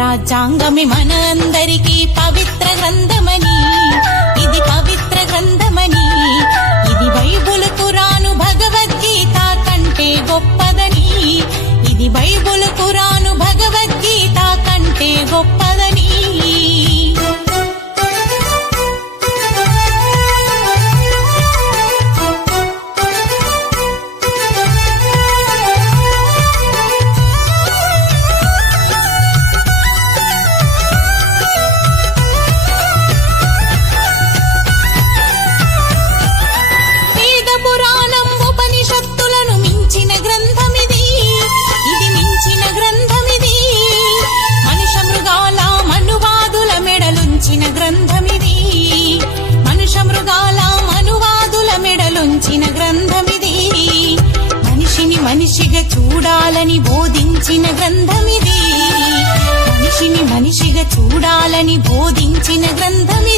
రాజ్యాంగమే మన అందరికీ పవిత్ర గ్రంథమని, ఇది పవిత్ర గ్రంథమని, ఇది బైబుల్ ఖురాను భగవద్గీత కంటే గొప్పదని, ఇది బైబుల్ ఖురాను భగవద్గీత కంటే గొప్పదని. మనిషిగా చూడాలని బోధించిన గ్రంథమిది, మనిషిని మనిషిగా చూడాలని బోధించిన గ్రంథమిది.